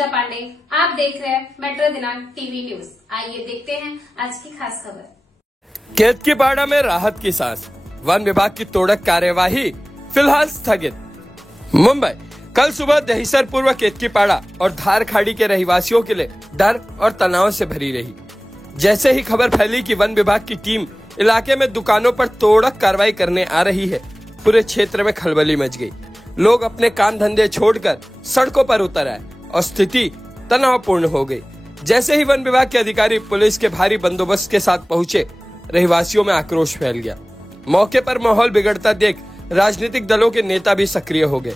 पूजा पांडे, आप देख रहे हैं मेट्रो दिनांक टीवी न्यूज। आइए देखते हैं आज की खास खबर। केतकीपाड़ा में राहत की सांस, वन विभाग की तोड़क कार्यवाही फिलहाल स्थगित। मुंबई, कल सुबह दहिसर पूर्व केतकीपाड़ा और धार खाड़ी के रहवासियों के लिए डर और तनाव से भरी रही। जैसे ही खबर फैली कि वन विभाग की टीम इलाके में दुकानों पर तोड़क कार्रवाई करने आ रही है, पूरे क्षेत्र में खलबली मच गई। लोग अपने काम धंधे छोड़कर सड़कों पर उतर आए और स्थिति तनावपूर्ण हो गई। जैसे ही वन विभाग के अधिकारी पुलिस के भारी बंदोबस्त के साथ पहुंचे, रहवासियों में आक्रोश फैल गया। मौके पर माहौल बिगड़ता देख राजनीतिक दलों के नेता भी सक्रिय हो गए।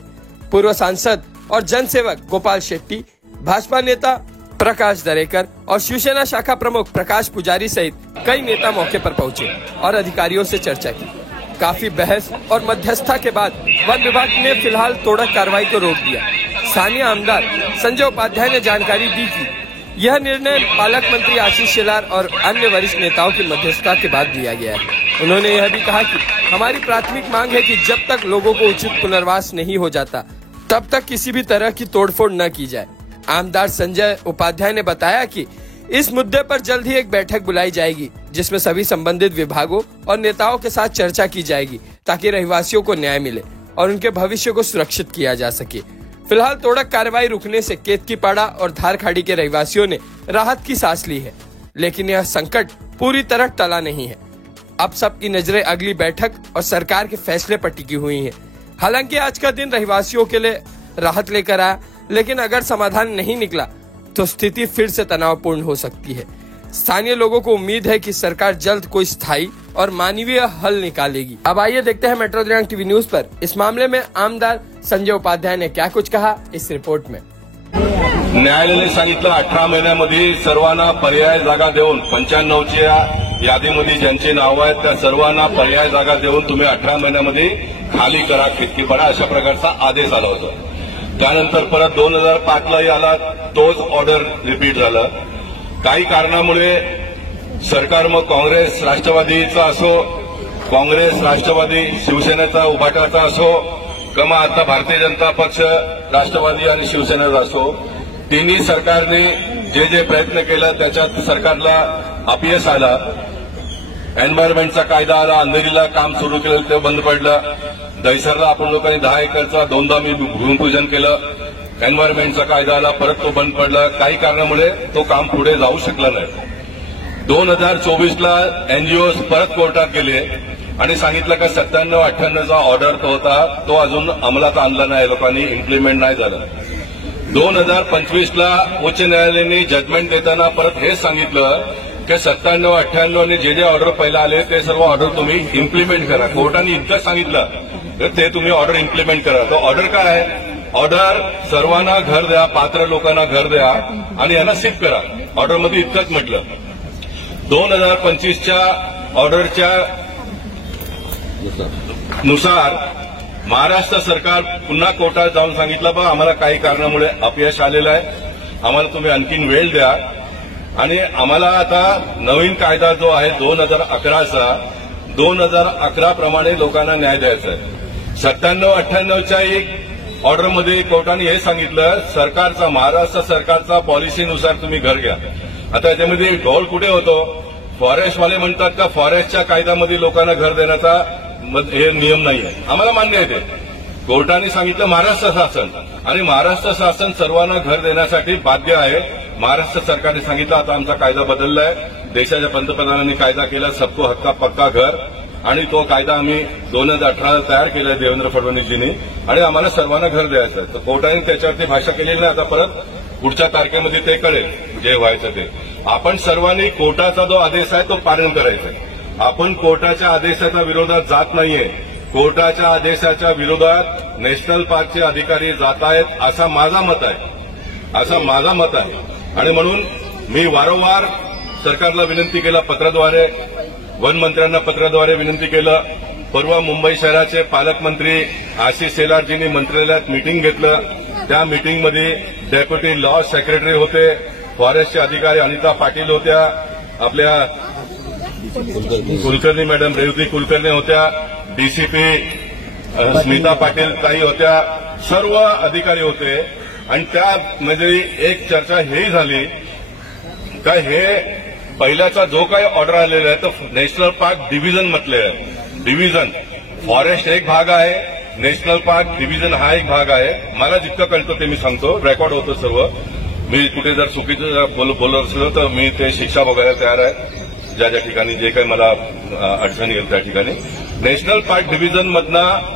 पूर्व सांसद और जनसेवक गोपाल शेट्टी, भाजपा नेता प्रकाश दरेकर और शिवसेना शाखा प्रमुख प्रकाश पुजारी सहित कई नेता मौके पर पहुंचे और अधिकारियों से चर्चा की। काफी बहस और मध्यस्थता के बाद वन विभाग ने फिलहाल तोड़क कार्रवाई को रोक दिया। स्थानीय आमदार संजय उपाध्याय ने जानकारी दी कि यह निर्णय पालक मंत्री आशीष शेलार और अन्य वरिष्ठ नेताओं की मध्यस्थता के बाद लिया गया है। उन्होंने यह भी कहा कि हमारी प्राथमिक मांग है कि जब तक लोगों को उचित पुनर्वास नहीं हो जाता, तब तक किसी भी तरह की तोड़फोड़ न की जाए। आमदार संजय उपाध्याय ने बताया कि इस मुद्दे पर जल्द ही एक बैठक बुलाई जाएगी, जिसमें सभी संबंधित विभागों और नेताओं के साथ चर्चा की जाएगी, ताकि रहवासियों को न्याय मिले और उनके भविष्य को सुरक्षित किया जा सके। फिलहाल तोड़क कार्रवाई रुकने से केतकीपाड़ा और धार खाड़ी के रहवासियों ने राहत की सांस ली है, लेकिन यह संकट पूरी तरह टला नहीं है। अब सबकी नजरें अगली बैठक और सरकार के फैसले पर टिकी हुई हैं। हालांकि आज का दिन रहवासियों के लिए राहत लेकर आया, लेकिन अगर समाधान नहीं निकला तो स्थिति फिर से तनावपूर्ण हो सकती है। स्थानीय लोगों को उम्मीद है कि सरकार जल्द कोई स्थायी और मानवीय हल निकालेगी। अब आइए देखते हैं मेट्रो दिनांक टीवी न्यूज पर इस मामले में आमदार संजय उपाध्याय ने क्या कुछ कहा इस रिपोर्ट में। न्यायालयाने सांगितलं 18 महिन्यामध्ये सर्वांना पर्याय जागा देऊन 95च्या यादीमध्ये ज्यांची नावं आहेत त्या सर्वांना पर्याय जागा देऊन तुम्ही 18 महिन्यामध्ये खाली करा केतकीपाडा, अशा प्रकारचा आदेश आला होता। त्यानंतर परत 2005ला आला, तोच ऑर्डर रिपीट झालं। काही कारणामुळे सरकार मग काँग्रेस राष्ट्रवादीचा असो, काँग्रेस राष्ट्रवादी शिवसेनेचा उभाटाचा असो किंवा आता भारतीय जनता पक्ष राष्ट्रवादी आणि शिवसेनेचा असो, तिन्ही सरकारने जे जे प्रयत्न केला त्याच्यात सरकारला अपयश आलं। एन्व्हायरमेंटचा कायदा आला, अंधेरीला काम सुरू केलं ते बंद पडलं। दहिसरला आपण लोकांनी 10 एकरचा 2दा मी भूमिपूजन केलं। एन्व्हायरमेंटचा कायदा आला, परत तो बंद पडला। काही कारणामुळे तो काम पुढे जाऊ शकला नाही। 2024ला एनजीओ परत कोर्टात गेले आणि सांगितलं का 97-98चा ऑर्डर तो होता, तो अजून अंमलात आणला नाही, लोकांनी इम्प्लिमेंट नाही झालं। 2025ला उच्च न्यायालयाने जजमेंट देताना परत हेच सांगितलं की 97-98 आणि जे जे ऑर्डर पहिला आले ते सर्व ऑर्डर तुम्ही इम्प्लिमेंट करा। कोर्टाने इतकं सांगितलं ते तुम्ही ऑर्डर इम्प्लिमेंट करा। तो ऑर्डर काय आहे? ऑर्डर सर्वांना घर द्या, पात्र लोकांना घर द्या आणि यांना शिफ्ट करा। ऑर्डरमध्ये इतकंच म्हटलं। 2025च्या ऑर्डरच्या नुसार महाराष्ट्र सरकार पुन्हा कोर्टात जाऊन सांगितलं बघा आम्हाला काही कारणामुळे अपयश आलेलं आहे, आम्हाला तुम्ही आणखीन वेळ द्या आणि आम्हाला आता नवीन कायदा जो आहे 2011चा 2011 प्रमाणे लोकांना न्याय द्यायचा आहे। 97-98च्या एक ऑर्डरमध्ये कोर्टाने हे सांगितलं सरकारचा महाराष्ट्र सरकारचा पॉलिसीनुसार तुम्ही घर घ्या। आता याच्यामध्ये ढोल कुठे होतो? फॉरेस्टवाले म्हणतात का फॉरेस्टच्या कायद्यामध्ये लोकांना घर देण्याचा हे नियम नाहीये। आम्हाला मान्य आहे ते। कोर्टाने सांगितलं महाराष्ट्र शासन आणि महाराष्ट्र शासन सर्वांना घर देण्यासाठी बाध्य आहे। महाराष्ट्र सरकारने सांगितलं आता आमचा कायदा बदललाय, देशाच्या पंतप्रधानांनी कायदा केला सबको हक्का पक्का घर, आणि तो कायदा आम्ही 2018ला तयार केलाय देवेंद्र फडणवीसजींनी आणि आम्हाला सर्वांना घर द्यायचं आहे। तर कोर्टाने त्याच्यावरती भाषा केलेली नाही। आता परत पुढच्या तारखेमध्ये ते कळेल जे व्हायचं ते। आपण सर्वांनी कोर्टाचा जो आदेश आहे तो पालन करायचा आहे। आपण कोर्टाच्या आदेशाच्या विरोधात जात नाहीये। कोर्टाच्या आदेशाच्या विरोधात नॅशनल पार्कचे अधिकारी जात आहेत असा माझा मत आहे। आणि म्हणून मी वारंवार सरकारला विनंती केला, पत्राद्वारे वन मंत्र्यांना पत्राद्वारे विनंती केलं। परवा मुंबई शहराचे पालकमंत्री आशिष शेलारजींनी मंत्रालयात मीटिंग घेतलं। त्या मीटिंगमध्ये डेप्युटी लॉ सेक्रेटरी होते, फॉरेस्टचे अधिकारी अनिता पाटील होत्या, आपल्या कुलकर्णी मॅडम रेवती कुलकर्णी होत्या, डीसीपी स्मिता पाटील ताई होत्या, सर्व अधिकारी होते आणि त्यामध्ये एक चर्चा हेही झाली का हे पहिल्याचा जो काही ऑर्डर आलेला आहे तो नॅशनल पार्क डिव्हिजन म्हटले आहे. डिव्हिजन फॉरेस्ट एक भाग आहे, नॅशनल पार्क डिव्हिजन हा एक भाग आहे. मला जितकं कळतं ते मी सांगतो, रेकॉर्ड होतं सर्व. मी कुठे जर चुकीचं बोलत असलो तर मी ते शिक्षा बघायला तयार आहे. ज्या ज्या ठिकाणी जे काही मला अडचणी येईल त्या ठिकाणी. नॅशनल पार्क डिव्हिजन मधनं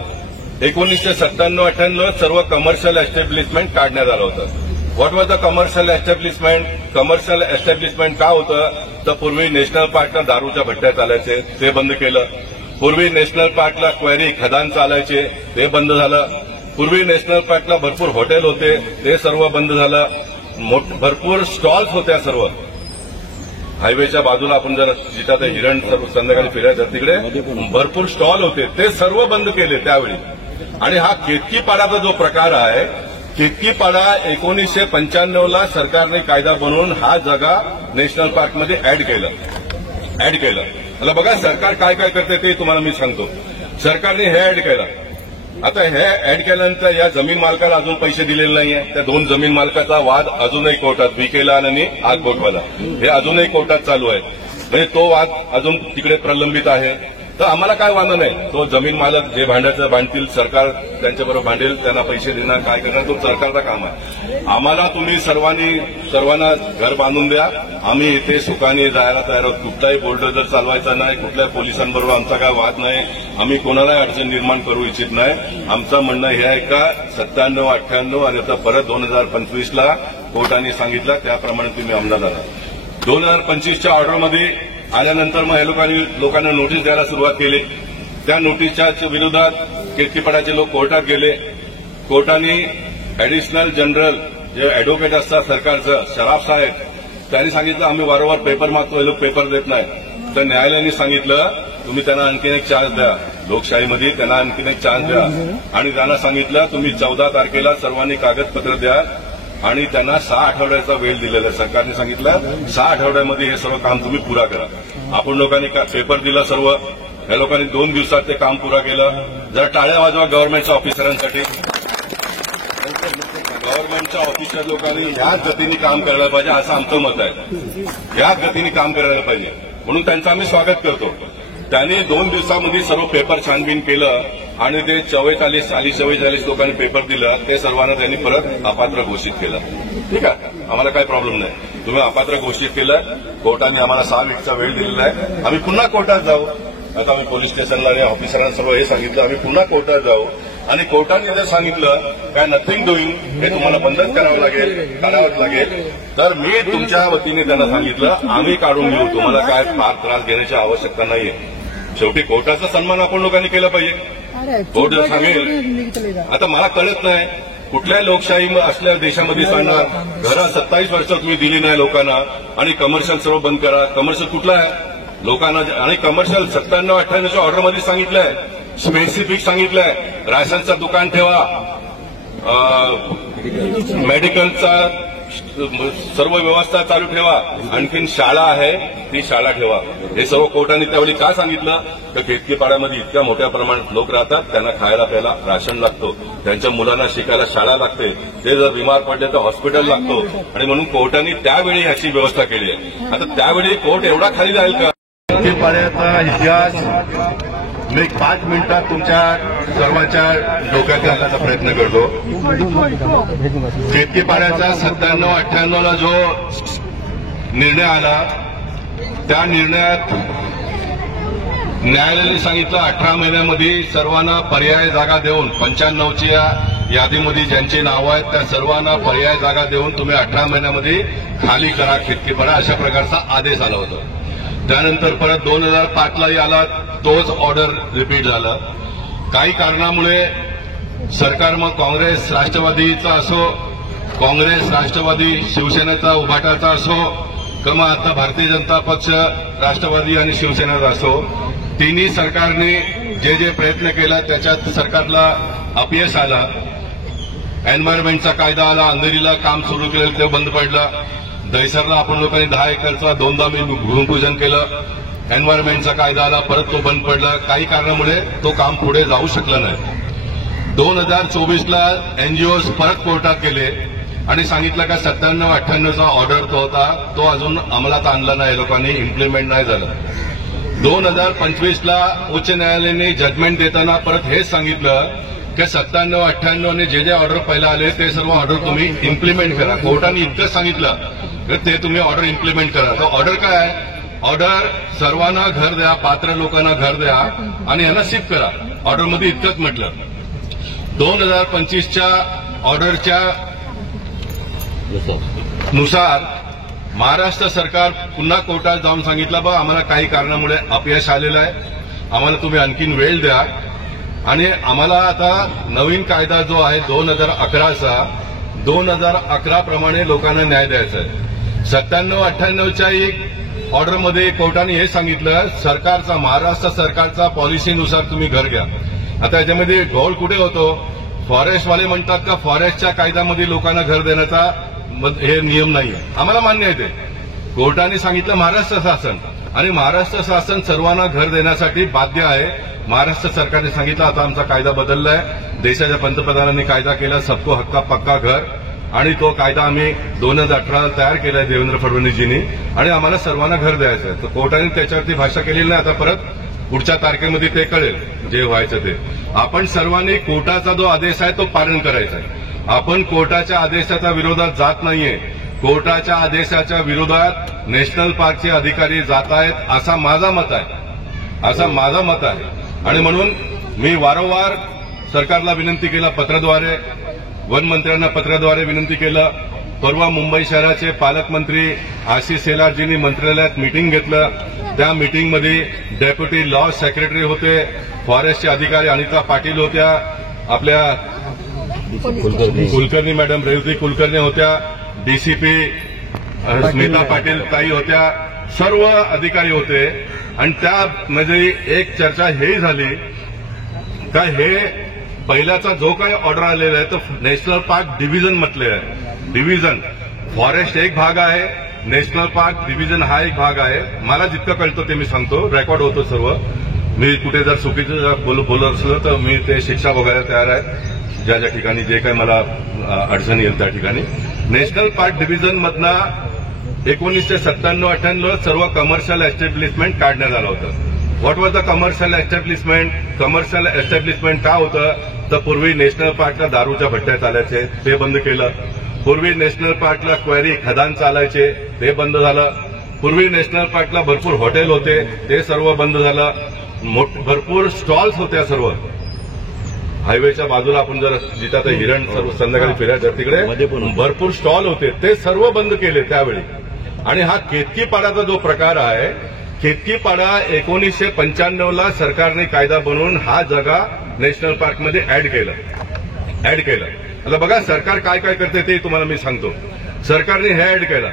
1997-98 सर्व कमर्शियल एस्टॅब्लिशमेंट काढण्यात आलं होतं. What was the commercial establishment? Commercial establishment का होतं तर पूर्वी नॅशनल पार्कला दारूच्या भट्ट्या चालायचे, ते बंद केलं. पूर्वी नॅशनल पार्कला क्वेरी खदान चालायचे, ते बंद झालं. पूर्वी नॅशनल पार्कला भरपूर हॉटेल होते, ते सर्व बंद झालं. भरपूर स्टॉल्स होत्या सर्व हायवेच्या बाजूला. आपण जर जिथं ते हिरण संध्याकाळी फिरायचं तिकडे भरपूर स्टॉल होते, ते सर्व बंद केले त्यावेळी. आणि हा केतकीपाडाचा जो प्रकार आहे, केतकीपाडा 1995ला सरकारने कायदा बनवून हा जागा नॅशनल पार्कमध्ये ऍड केलं. मला बघा सरकार काय काय करते ते तुम्हाला मी सांगतो. सरकारने हे ऍड केलं. आता हे ऍड केल्यानंतर या जमीन मालकाला अजून पैसे दिलेले नाहीये. त्या दोन जमीन मालकाचा वाद अजूनही कोर्टात, विकेला आणि आगबोटवाला, हे अजूनही कोर्टात चालू आहे. म्हणजे तो वाद अजून तिकडे प्रलंबित आहे. तर आम्हाला काय वाद नाही. तो जमीन मालक जे भांडायचं भांडतील, सरकार त्यांच्याबरोबर भांडेल, त्यांना पैसे देणार, काय करणार तो सरकारचं काम आहे. आम्हाला तुम्ही सर्वांना घर बांधून द्या, आम्ही इथे सुखाने जायला तयार आहोत. कुठलाही बोल्डोजर चालवायचा नाही, कुठल्याही पोलिसांबरोबर आमचा काय वाद नाही. आम्ही कोणालाही अडचण निर्माण करू इच्छित नाही. आमचं म्हणणं हे आहे का 97, 98 आणि आता परत 2025ला कोर्टाने सांगितलं त्याप्रमाणे तुम्ही अंमलात आणा. 2025च्या ऑर्डरमध्ये आल्यानंतर मग हे लोकांना नोटीस द्यायला सुरुवात केली. त्या नोटीसच्या विरोधात केतकीपाड्याचे लोक कोर्टात गेले. कोर्टाने ऍडिशनल जनरल जे अॅडव्होकेट असतात सरकारचं, शराफ साहेब, त्यांनी सांगितलं आम्ही वारंवार पेपर मागतो, हे लोक पेपर देत नाही. तर न्यायालयाने सांगितलं तुम्ही त्यांना आणखीन एक चान्स द्या, लोकशाहीमध्ये त्यांना आणखीन एक चान्स द्या. आणि त्यांना सांगितलं तुम्ही 14 तारखेला सर्वांनी कागदपत्र द्या आणि त्यांना 6 आठवड्याचा वेळ दिलेला आहे. सरकारने सांगितलं 6 आठवड्यामध्ये हे सर्व काम तुम्ही पुरा करा. आपण लोकांनी पेपर दिला सर्व, या लोकांनी 2 दिवसात ते काम पुरा केलं. जरा टाळ्या वाजवा गव्हर्नमेंटच्या ऑफिसरांसाठी. गव्हर्नमेंटच्या ऑफिसर लोकांनी याच गतीने काम करायला पाहिजे असं आमचं मत आहे. याच गतीने काम करायला पाहिजे म्हणून त्यांचं आम्ही स्वागत करतो. त्यांनी 2 दिवसामध्ये सर्व पेपर छानबीन केलं आणि ते 44 लोकांनी पेपर दिलं. ते सर्वांना त्यांनी परत अपात्र घोषित केलं. ठीक आहे, आम्हाला काही प्रॉब्लेम नाही. तुम्ही अपात्र घोषित केलं, कोर्टाने आम्हाला 6 वीकचा वेळ दिलेला आहे. आम्ही पुन्हा कोर्टात जाऊ. आता आम्ही पोलीस स्टेशनला आणि ऑफिसरांना सर्व हे सांगितलं आम्ही पुन्हा कोर्टात जाऊ. आणि कोर्टाने जर सांगितलं काय नथिंग डुईंग, हे तुम्हाला बंदच करावं लागेल, काढावंच लागेल, तर मी तुमच्या वतीने त्यांना सांगितलं आम्ही काढून घेऊ. तुम्हाला काय फार त्रास घेण्याची आवश्यकता नाहीये. शेवटी कोर्टाचा सन्मान आपण लोकांनी केला पाहिजे. कोर्ट जर सांगेल. आता मला कळत नाही कुठल्या लोकशाही असल्या देशामध्ये सांगणार घरं 27 वर्ष तुम्ही दिली नाही लोकांना आणि कमर्शियल सर्व बंद करा. कमर्शियल कुठला आहे लोकांना? आणि कमर्शियल 97-98च्या ऑर्डरमध्ये सांगितलंय, स्पेसिफिक सांगितलंय राशनचं दुकान ठेवा, मेडिकलचा सर्व व्यवस्था चालू ठेवा, आणखीन शाळा आहे ती शाळा ठेवा. हे सर्व कोर्टाने त्यावेळी का सांगितलं तर केतकीपाड्यामध्ये इतक्या मोठ्या प्रमाणात लोक राहतात, त्यांना खायला प्यायला राशन लागतो, त्यांच्या मुलांना शिकायला शाळा लागते, ते जर बिमार पडले तर हॉस्पिटल लागतो. आणि म्हणून कोर्टाने त्यावेळी अशी व्यवस्था केली आहे. आता त्यावेळी कोर्ट एवढा खाली जाईल का? केतकीपाड्याचा इतिहास मी 5 मिनिटात तुमच्या सर्वांच्या डोक्यात घालण्याचा प्रयत्न करतो. केतकीपाड्याचा 97-98ला जो निर्णय आला त्या निर्णयात न्यायालयाने सांगितलं 18 महिन्यामध्ये सर्वांना पर्याय जागा देऊन 95च्या यादीमध्ये ज्यांची नावं आहेत त्या सर्वांना पर्याय जागा देऊन तुम्ही 18 महिन्यामध्ये खाली करा केतकीपाडा, अशा प्रकारचा आदेश आला होता. त्यानंतर परत 2005लाही आला, तोच ऑर्डर रिपीट झाला. काही कारणामुळे सरकार मग काँग्रेस राष्ट्रवादीचा असो, काँग्रेस राष्ट्रवादी शिवसेनेचा उभाटाचा असो किंवा आता भारतीय जनता पक्ष राष्ट्रवादी आणि शिवसेनेचा असो, तिन्ही सरकारने जे जे प्रयत्न केला त्याच्यात सरकारला अपयश आला. एन्व्हायरमेंटचा कायदा आला, अंधेरीला काम सुरू केलं ते बंद पडलं. दहिसरला आपण लोकांनी 10 एकरचा 2दा मी भूमिपूजन केलं. एन्व्हायरमेंटचा कायदा आला, परत तो बंद पडला. काही कारणामुळे तो काम पुढे जाऊ शकलं नाही. 2024ला एनजीओज परत कोर्टात गेले. आणि सांगितलं का 97-98चा ऑर्डर तो होता, तो अजून अंमलात आणला नाही, लोकांनी इम्प्लिमेंट नाही झालं. 2025ला उच्च न्यायालयाने जजमेंट देताना परत हेच सांगितलं की 97-98ने जे ऑर्डर पहिला आले ते सर्व ऑर्डर तुम्ही इम्प्लिमेंट करा. कोर्टाने इतकंच सांगितलं की ते तुम्ही ऑर्डर इम्प्लिमेंट करा. तर ऑर्डर काय आहे? ऑर्डर सर्वांना घर द्या, पात्र लोकांना घर द्या आणि यांना शिफ्ट करा. ऑर्डरमध्ये इतकंच म्हटलं. 2025च्या ऑर्डरच्या नुसार महाराष्ट्र सरकार पुन्हा कोर्टात जाऊन सांगितलं बा आम्हाला काही कारणामुळे अपयश आलेलं आहे, आम्हाला तुम्ही आणखीन वेळ द्या आणि आम्हाला आता नवीन कायदा जो आहे 2011चा 2011 प्रमाणे लोकांना न्याय द्यायचा आहे. 97-98च्या एक ऑर्डरमध्ये कोर्टाने हे सांगितलं सरकारचा महाराष्ट्र सरकारचा पॉलिसीनुसार तुम्ही घर घ्या. आता याच्यामध्ये ढोल कुठे होतो? फॉरेस्टवाले म्हणतात का फॉरेस्टच्या कायद्यामध्ये लोकांना घर देण्याचा हे नियम नाही. आम्हाला मान्य आहे ते. कोर्टाने सांगितलं महाराष्ट्र शासन आणि महाराष्ट्र शासन सर्वांना घर देण्यासाठी बाध्य आहे. महाराष्ट्र सरकारने सांगितलं आता आमचा कायदा बदललाय, देशाच्या पंतप्रधानांनी कायदा केला सबको हक्का पक्का घर आणि तो कायदा आम्ही 2018ला तयार केलाय देवेंद्र फडणवीसजींनी आणि आम्हाला सर्वांना घर द्यायचं आहे. तर कोर्टाने त्याच्यावरती भाषा केलेली नाही. आता परत पुढच्या तारखेमध्ये ते कळेल जे व्हायचं ते. आपण सर्वांनी कोर्टाचा जो आदेश आहे तो पालन करायचा आहे. आपण कोर्टाच्या आदेशाच्या विरोधात जात नाहीये. कोर्टाच्या आदेशाच्या विरोधात नॅशनल पार्कचे अधिकारी जात आहेत असा माझा मत आहे. आणि म्हणून मी वारंवार सरकारला विनंती केला, पत्राद्वारे वन मंत्र्यांना पत्राद्वारे विनंती केलं. परवा मुंबई शहराचे पालकमंत्री आशिष शेलारजींनी मंत्रालयात मीटिंग घेतलं. त्या मीटिंगमध्ये डेप्युटी लॉ सेक्रेटरी होते, फॉरेस्टचे अधिकारी अनिता पाटील होत्या, आपल्या कुलकर्णी मॅडम रेवती कुलकर्णी होत्या, डीसीपी स्मिता पाटील ताई होत्या, सर्व अधिकारी होते. आणि त्यामध्ये एक चर्चा हेही झाली का हे पहिल्याचा जो काही ऑर्डर आलेला आहे तो नॅशनल पार्क डिव्हिजन म्हटले आहे. डिव्हिजन फॉरेस्ट एक भाग आहे, नॅशनल पार्क डिव्हिजन हा एक भाग आहे. मला जितकं कळतं ते मी सांगतो, रेकॉर्ड होतो सर्व. मी कुठे जर चुकीचं बोलत असलं तर मी ते शिक्षा बघायला तयार आहे. ज्या ज्या ठिकाणी जे काही मला अडचण येईल त्या ठिकाणी. नॅशनल पार्क डिव्हिजनमधनं 1997-98 सर्व कमर्शियल एस्टॅब्लिशमेंट काढण्यात आलं होतं. What was the commercial establishment? Commercial establishment का होतं तर पूर्वी नॅशनल पार्कला दारूच्या भट्ट्या चालायचे, ते बंद केलं. पूर्वी नॅशनल पार्कला क्वेरी खदान चालायचे, ते बंद झालं. पूर्वी नॅशनल पार्कला भरपूर हॉटेल होते, ते सर्व बंद झालं. भरपूर स्टॉल्स होत्या सर्व हायवेच्या बाजूला. आपण जर जिथं ते हिरण सर्व संध्याकाळी फिरायचं तिकडे भरपूर स्टॉल होते, ते सर्व बंद केले त्यावेळी. आणि हा केतकीपाडाचा जो प्रकार आहे, केतकीपाडा 1995ला सरकारने कायदा बनवून हा जागा नॅशनल पार्कमध्ये ऍड केलं. आता बघा सरकार काय काय करते ते तुम्हाला मी सांगतो. सरकारने हे ऍड केलं.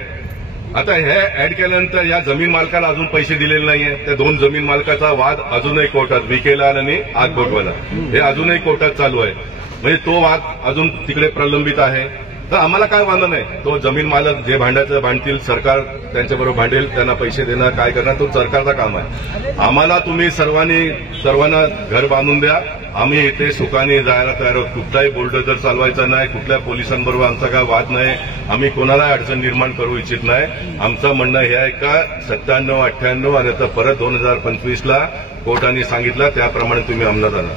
आता हे ऍड केल्यानंतर या जमीन मालकाला अजून पैसे दिलेले नाहीये. त्या दोन जमीन मालकाचा वाद अजूनही कोर्टात, विकेलाल आणि आगबोटवाला, हे अजूनही कोर्टात चालू आहे. म्हणजे तो वाद अजून तिकडे प्रलंबित आहे. तर आम्हाला काय वांधं नाही. तो जमीन मालक जे भांडायचं भांडतील, सरकार त्यांच्याबरोबर भांडेल, त्यांना पैसे देणार, काय करणार तो सरकारचं काम आहे. आम्हाला तुम्ही सर्वांना घर बांधून द्या, आम्ही इथे सुखाने जायला तयार आहोत. कुठलाही बुलडोझर चालवायचा नाही, कुठल्या पोलिसांबरोबर आमचा काय वाद नाही, आम्ही कोणाला अडचण निर्माण करू इच्छित नाही. आमचं म्हणणं हे आहे का 97-98 आणि आता परत 2025ला कोर्टाने सांगितलं त्याप्रमाणे तुम्ही अंमलात आणा.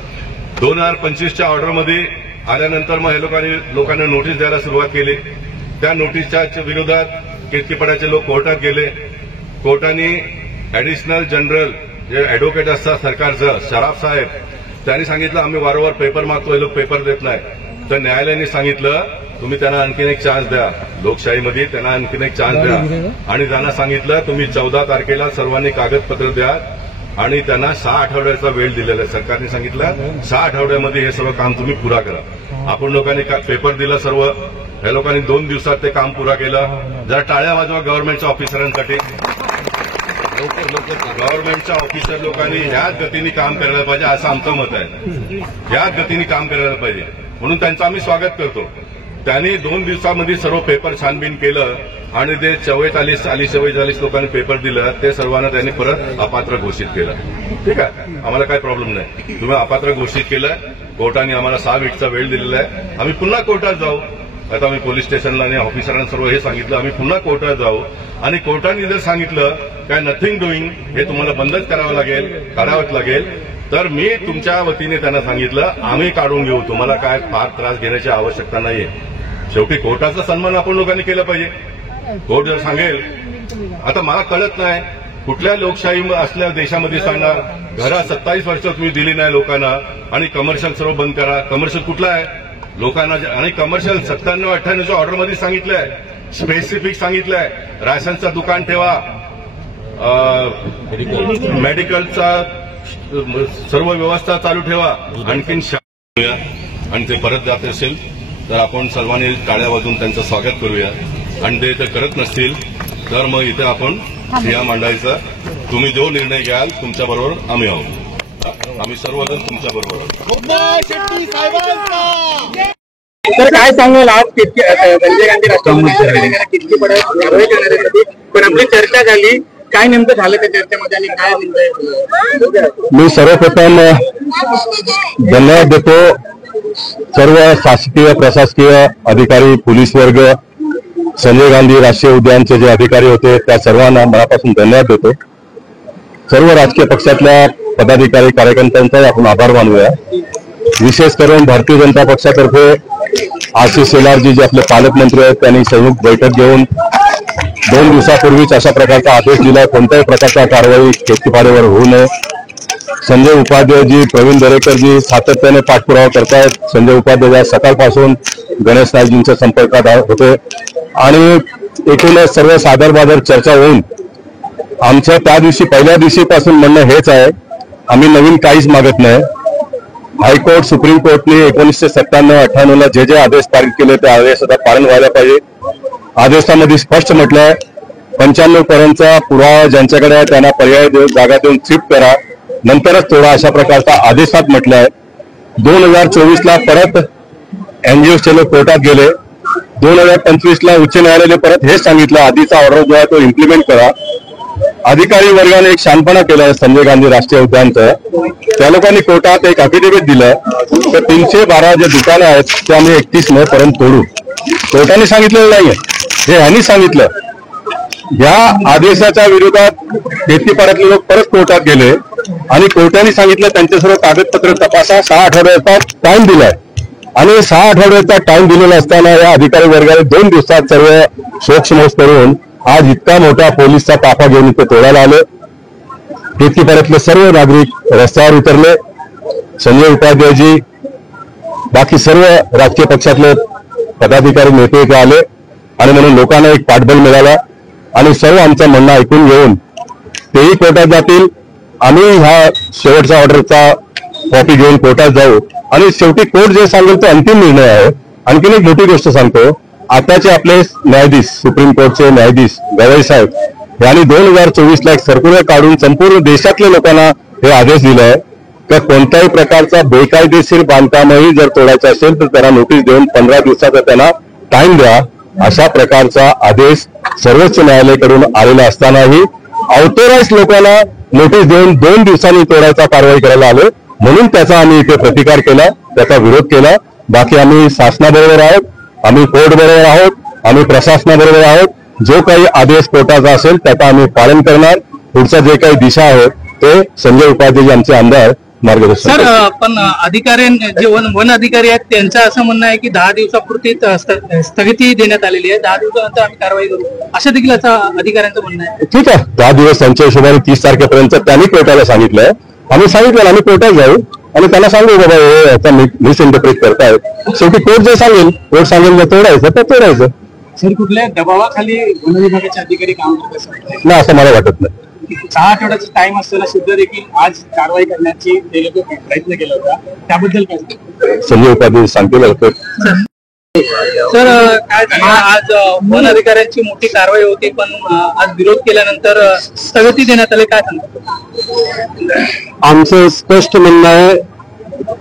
2025च्या ऑर्डरमध्ये आल्यानंतर मग हे लोकांना नोटीस द्यायला सुरुवात केली. त्या नोटीसच्या विरोधात केतकीपाड्याचे लोक कोर्टात गेले. कोर्टाने ऍडिशनल जनरल जे अॅडव्होकेट असतात सरकारचं, शराफ साहेब, त्यांनी सांगितलं आम्ही वारंवार पेपर मागतो, हे लोक पेपर देत नाही. तर न्यायालयाने सांगितलं तुम्ही त्यांना आणखीन एक चान्स द्या, लोकशाहीमध्ये त्यांना आणखीन एक चान्स द्या. आणि त्यांना सांगितलं तुम्ही 14 तारखेला सर्वांनी कागदपत्र द्या आणि त्यांना 6 आठवड्याचा वेळ दिलेला आहे. सरकारने सांगितलं 6 आठवड्यामध्ये हे सर्व काम तुम्ही पुरा करा. आपण लोकांनी पेपर दिला सर्व, या लोकांनी 2 दिवसात ते काम पुरा केलं. जरा टाळ्या वाजवा गव्हर्नमेंटच्या ऑफिसरांसाठी. गव्हर्नमेंटच्या ऑफिसर लोकांनी ह्याच गतीने काम करायला पाहिजे असं आमचं मत आहे. ह्याच गतीने काम करायला पाहिजे म्हणून त्यांचं आम्ही स्वागत करतो. त्यांनी 2 दिवसामध्ये सर्व पेपर छानबीन केलं आणि ते 44 लोकांनी पेपर दिलं. ते सर्वांना त्यांनी परत अपात्र घोषित केलं. ठीक आहे, आम्हाला काही प्रॉब्लेम नाही. तुम्ही अपात्र घोषित केलं, कोर्टाने आम्हाला 6 वीकचा वेळ दिलेला आहे. आम्ही पुन्हा कोर्टात जाऊ. आता मी पोलीस स्टेशनला आणि ऑफिसरांना सर्व हे सांगितलं, आम्ही पुन्हा कोर्टात जाऊ आणि कोर्टाने जर सांगितलं काय नथिंग डुईंग हे तुम्हाला बंदच करावं लागेल, काढावंच लागेल, तर मी तुमच्या वतीने त्यांना सांगितलं आम्ही काढून घेऊ, तुम्हाला काय फार त्रास घेण्याची आवश्यकता नाहीये. शेवटी कोर्टाचा सन्मान आपण लोकांनी केला पाहिजे. कोर्ट जर सांगेल, आता मला कळत नाही कुठल्या लोकशाही असल्या देशामध्ये सांगणार घरा 27 वर्ष तुम्ही दिली नाही लोकांना आणि कमर्शियल सर्व बंद करा. कमर्शियल कुठला आहे लोकांना, आणि कमर्शियल 97-98च्या ऑर्डरमध्ये सांगितलंय, स्पेसिफिक सांगितलंय राशनचं दुकान ठेवा, मेडिकलचा सर्व व्यवस्था चालू ठेवा. आणखीन आणि ते परत जात असेल तर आपण सर्वांनी टाळ्या वाजवून त्यांचं स्वागत करूया. आणि ते करत नसतील तर मग इथे आपण ठिय्या मांडायचा. तुम्ही जो निर्णय घ्याल तुमच्याबरोबर आम्ही आहोत, आम्ही सर्वजण तुमच्याबरोबर आहोत. तर काय सांगाल आज संजय गांधी राष्ट्रवादी किती कारवाई करण्यासाठी पण आपली चर्चा झाली, काय नेमकं झालं त्या चर्चेमध्ये आणि काय म्हणताय? मी सर्वप्रथम धन्यवाद देतो सर्व शासकीय प्रशासकीय अधिकारी, पोलीस वर्ग, संजय गांधी राष्ट्रीय उद्यानचे जे अधिकारी होते त्या सर्वांना मनापासून धन्यवाद देतो. सर्व राजकीय पक्षातल्या पदाधिकारी कार्यकर्त्यांचा आपण आभार मानूया. विशेष करून भारतीय जनता पक्षातर्फे आशिष शेलारजी जे आपले पालकमंत्री आहेत त्यांनी संयुक्त बैठक घेऊन 2 दिवसापूर्वीच अशा प्रकारचा आदेश दिला, कोणत्याही प्रकारच्या कारवाई शेतकीपाड्यावर होऊ नये. संजय उपाध्यायजी, प्रवीण दरेकरजी सातत्याने पाठपुरावा करतायत. संजय उपाध्याय सकाळपासून गणेश नाईकजींच्या संपर्कात होते आणि एकूणच सर्व सादरबादर चर्चा होऊन आमच्या त्या दिवशी पहिल्या दिवशीपासून म्हणणं हेच आहे, आम्ही नवीन काहीच मागत नाही. हायकोर्ट, सुप्रीम कोर्टने 1997-98ला जे आदेश पारित केले ते आदेश आता पालन व्हायला पाहिजे. आदेशामध्ये स्पष्ट म्हटलंय 95 पर्यंतचा पुरावा ज्यांच्याकडे आहे त्यांना पर्याय जागा देऊन शिफ्ट करा, नंतरच तोडा, अशा प्रकारचा आदेशात म्हटलंय. 2024ला परत एनजीओचे लोक कोर्टात गेले. 2025ला उच्च न्यायालयाने परत हेच सांगितलं, आधीचा ऑर्डर जो आहे तो इम्प्लिमेंट करा. अधिकारी वर्गाने एक शानपणा केलाय संजय गांधी राष्ट्रीय उद्यानचं. त्या लोकांनी कोर्टात एक अफिडेव्हिट दिलं तर 312 जे दुकानं आहेत ते आम्ही 31 मे पर्यंत तोडू. कोर्टाने सांगितलेलं नाहीये, हे ह्यांनी सांगितलं. या आदेशाच्या विरोधात शेतकीपाड्यातले लोक परत कोर्टात गेले आणि कोर्टाने सांगितलं त्यांचे सर्व कागदपत्र तपासा, 6 आठवड्याचा टाइम दिलाय. आणि 6 आठवड्याचा टाइम दिलेला असताना या अधिकारी वर्गाने 2 दिवसात सर्व शोकसमोस करून आज इतका मोठा पोलिसचा ताफा घेऊन इथे तोडायला आले. शेतकीपाड्यातले सर्व नागरिक रस्त्यावर उतरले. संजय उपाध्यायजी, बाकी सर्व राजकीय पक्षातले पदाधिकारी नेते इथे आले आणि म्हणून लोकांना एक पाठबळ मिळाला आणि सर्व आमचं म्हणणं ऐकून घेऊन तेही कोर्टात जातील. आम्ही ह्या शेवटच्या ऑर्डरचा कॉपी घेऊन कोर्टात जाऊ आणि शेवटी कोर्ट जे सांगेल तो अंतिम निर्णय आहे. आणखीन एक मोठी गोष्ट सांगतो, आताचे आपले न्यायाधीश, सुप्रीम कोर्टचे न्यायाधीश गवई साहेब यांनी 2024ला एक सर्क्युलर काढून संपूर्ण देशातल्या लोकांना हे आदेश दिलाय का कोणत्याही प्रकारचा बेकायदेशीर बांधकामही जर तोडायचं असेल तर त्याला नोटीस देऊन 15 दिवसाचा त्यांना टाइम द्या. अशा प्रकारचा आदेश सर्वोच्च न्यायालयाकडून आलेला असतानाही ऑथोराइज लोकांना नोटीस देऊन 2 दिवसांनी तोडायचा कारवाई करायला आले. म्हणून त्याचा आम्ही इथे प्रतिकार केला, त्याचा विरोध केला. बाकी आम्ही शासनाबरोबर आहोत, आम्ही कोर्ट बरोबर आहोत, आम्ही प्रशासनाबरोबर आहोत. जो काही आदेश कोर्टाचा असेल त्याचा आम्ही पालन करणार. पुढचा जे काही दिशा आहे ते संजय उपाध्याय आमचे आमदार मार्गदर्शन. सर, पण अधिकारी जे वन अधिकारी आहेत त्यांचं असं म्हणणं आहे की 10 दिवसापुरती स्थगिती देण्यात आलेली आहे, 10 दिवसानंतर आम्ही कारवाई करू, असं देखील अधिकाऱ्यांचं म्हणणं आहे. ठीक आहे, 10 दिवस त्यांच्या हिशोबाने 30 तारखेपर्यंत त्यांनी कोर्टाला सांगितलंय. आम्ही सांगितलं आम्ही कोर्टात जाऊ आणि त्यांना सांगू बाबा हे याचा मिसइंटरप्रिट करतायत. शेवटी कोर्ट जे सांगेल, कोर्ट सांगेल तोडायचं तर तोडायचं. सर, कुठल्या दबावाखाली वन विभागाचे अधिकारी काम करत नाही असं मला वाटत नाही. 6 आठवड्याचा टाइम असताना सुद्धा देखील आज कारवाई करण्याची प्रयत्न केला होता, त्याबद्दल काय संजय उपाध्याय सांगतील. सर, काय आज वन अधिकाऱ्यांची मोठी कारवाई होती पण आज विरोध केल्यानंतर स्थगिती देण्यात आली, काय सांगतो? आमचं स्पष्ट म्हणणं आहे,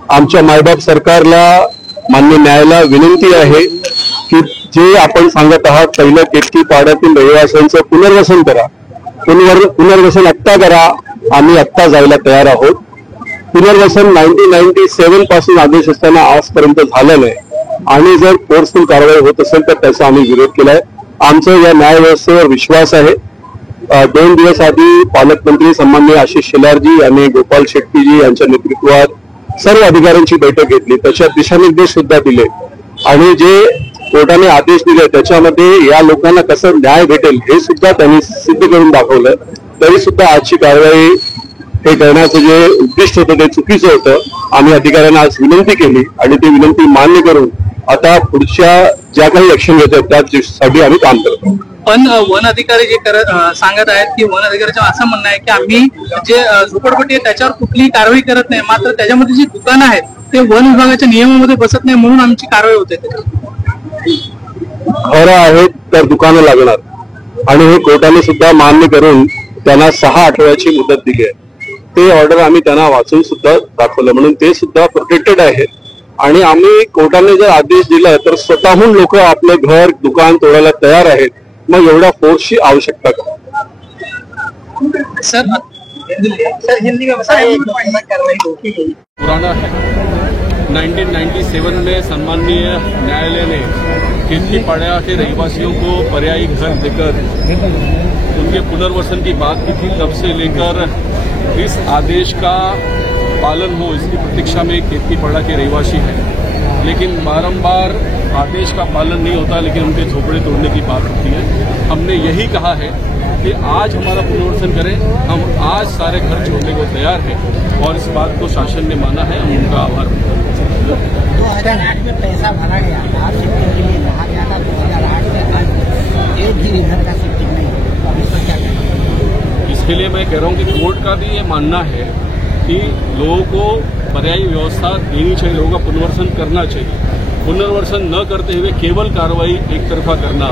आमच्या मायबाप सरकारला, मान्य न्यायालयाला विनंती आहे की जे आपण सांगत आहात पहिलं केतकी पाड्यातील रहिवाशांचं पुनर्वसन करा. पुनर्वसन आत्ता करा, आम्ही आत्ता जायला तयार आहोत. पुनर्वसन 1997 पासून आदेश असताना आजपर्यंत झालं नाही. आणि जर फोर्सफुल कारवाई होत असेल तर त्याचा आम्ही विरोध केलाय. आमचं या न्यायव्यवस्थेवर विश्वास आहे. 2 दिवस आधी पालकमंत्री सन्माननीय आशिष शेलारजी यांनी गोपाल शेट्टीजी यांच्या नेतृत्वात सर्व अधिकाऱ्यांची बैठक घेतली. त्याच्यात दिशानिर्देश सुद्धा दिले आणि जे कोर्टाने आदेश दिले त्याच्यामध्ये या लोकांना कसं न्याय भेटेल हे सुद्धा त्यांनी सिद्ध करून दाखवलं. तरी सुद्धा आजची कारवाई हे करण्याचं जे उद्दिष्ट होतं ते चुकीचं होतं. आम्ही अधिकाऱ्यांना आज विनंती केली आणि ती विनंती मान्य करून आता पुढच्या ज्या काही ऍक्शन घेतात त्यासाठी आम्ही काम करतो. पण वन अधिकारी जे सांगत आहेत की वन अधिकाऱ्याचं असं म्हणणं आहे की आम्ही जे झोपडपट्टी आहे त्याच्यावर कुठलीही कारवाई करत नाही, मात्र त्याच्यामध्ये जी दुकानं आहेत ते वन विभागाच्या नियमामध्ये बसत नाही म्हणून आमची कारवाई होते. खरं आहे तर दुकानं लागणार आणि हे कोर्टाने सुद्धा मान्य करून त्यांना 6 आठवड्याची मुदत दिली आहे. ते ऑर्डर आम्ही त्यांना वाचून सुद्धा दाखवलं म्हणून ते सुद्धा प्रोटेक्टेड आहेत. आणि आम्ही कोर्टाने जर आदेश दिला तर स्वतःहून लोक आपले घर दुकान तोडायला तयार आहेत. मग एवढ्या फोर्सची आवश्यकता का? पुराना है. 1997 में सम्माननीय न्यायालय ने केतकीपाड़ा के रहिवासियों को पर्यायी घर देकर उनके पुनर्वसन की बात की थी. तब से लेकर इस आदेश का पालन हो इसकी प्रतीक्षा में केतकीपाड़ा के रहिवासी हैं. लेकिन बारंबार आदेश का पालन नहीं होता, लेकिन उनके झोपड़े तोड़ने की बात होती है. हमने यही कहा है कि आज हमारा पुनर्वसन करें. हम आज सारे घर छोड़ने को तैयार हैं और इस बात को शासन ने माना है. हम उनका आभार मानते हैं. 2008 में पैसा भरा गया था, शिफ्टिंग के लिए कहा गया था. 2008 में आज एक भी इधर का शिफ्टिंग नहीं है. अब इसको क्या करें? इसके लिए मैं कह रहा हूँ कि कोर्ट का भी ये मानना है कि लोगों को पर्यायी व्यवस्था देनी चाहिए, लोगों का पुनर्वसन करना चाहिए. पुनर्वसन न करते हुए केवल कार्रवाई एक तरफा करना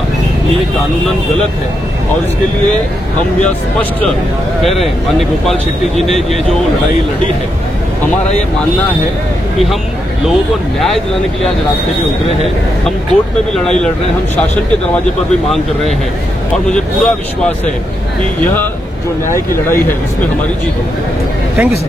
ये कानूनन गलत है. और इसके लिए हम यह स्पष्ट कह रहे हैं, माननीय गोपाल शेट्टी जी ने ये जो लड़ाई लड़ी है, हमारा ये मानना है कि हम लोगों को न्याय दिलाने के लिए आज रास्ते पे उतरे हैं. हम कोर्ट में भी लड़ाई लड़ रहे हैं, हम शासन के दरवाजे पर भी मांग कर रहे हैं और मुझे पूरा विश्वास है कि यह जो न्याय की लड़ाई है इसमें हमारी जीत होगी. Thank you sir.